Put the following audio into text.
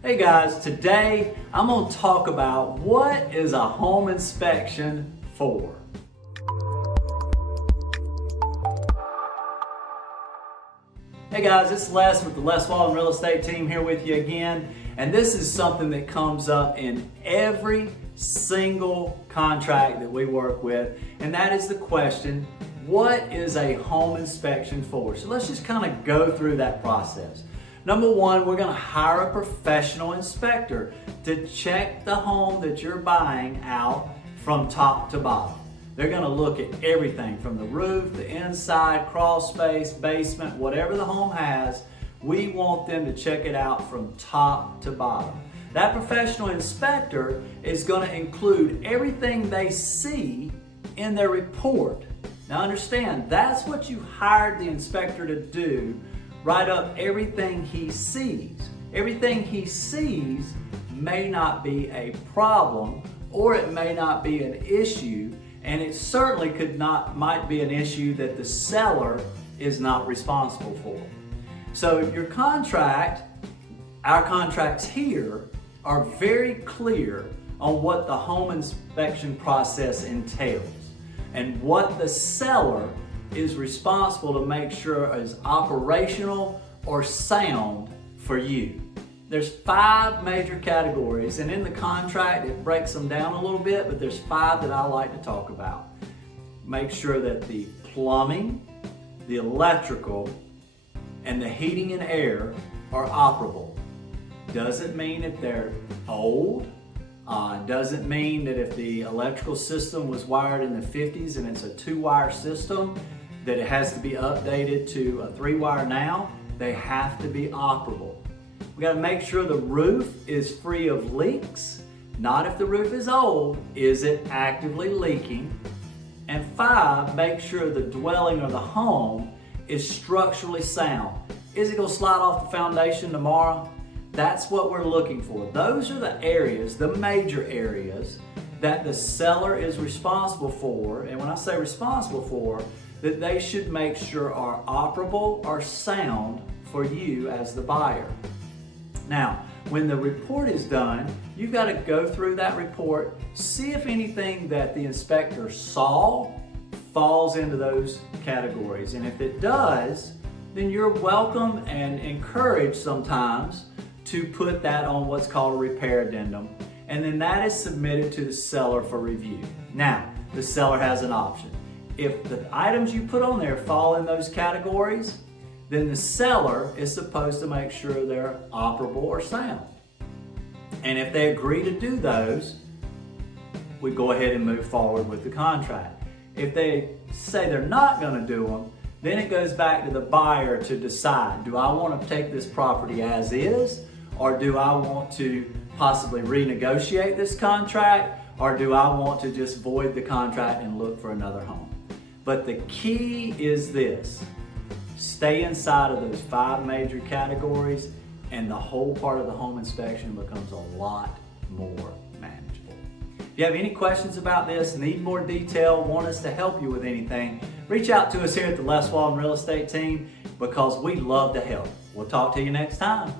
Hey guys, today I'm going to talk about what is a home inspection for. Hey guys, it's Les with the Les Walden real estate team here with you again, and this is something that comes up in every single contract that we work with, and that is the question, what is a home inspection for? So let's just kind of go through that process. Number one, we're going to hire a professional inspector to check the home that you're buying out from top to bottom. They're going to look at everything from the roof, the inside, crawl space, basement, whatever the home has. We want them to check it out from top to bottom. That professional inspector is going to include everything they see in their report. Now understand, that's what you hired the inspector to do. Write up everything he sees. Everything he sees may not be a problem, or it may not be an issue, and it certainly might be an issue that the seller is not responsible for. So your contract, our contracts here, are very clear on what the home inspection process entails and what the seller is responsible to make sure is operational or sound for you. There's 5 major categories, and in the contract it breaks them down a little bit, but there's 5 that I like to talk about. Make sure that the plumbing, the electrical, and the heating and air are operable. Doesn't mean if they're old. Doesn't mean that if the electrical system was wired in the 50s and it's a 2-wire system, that it has to be updated to a 3-wire now. They have to be operable. We got to make sure the roof is free of leaks. Not if the roof is old, is it actively leaking? And 5, make sure the dwelling or the home is structurally sound. Is it going to slide off the foundation tomorrow? That's what we're looking for. Those are the areas, the major areas, that the seller is responsible for. And when I say responsible for, that they should make sure are operable or sound for you as the buyer. Now, when the report is done, you've got to go through that report, see if anything that the inspector saw falls into those categories. And if it does, then you're welcome and encouraged sometimes to put that on what's called a repair addendum. And then that is submitted to the seller for review. Now, the seller has an option. If the items you put on there fall in those categories, then the seller is supposed to make sure they're operable or sound. And if they agree to do those, we go ahead and move forward with the contract. If they say they're not going to do them, then it goes back to the buyer to decide, do I want to take this property as is, or do I want to possibly renegotiate this contract, or do I want to just void the contract and look for another home? But the key is this: stay inside of those 5 major categories, and the whole part of the home inspection becomes a lot more manageable. If you have any questions about this, need more detail, want us to help you with anything, reach out to us here at the Les Walden Real Estate Team, because we love to help. We'll talk to you next time.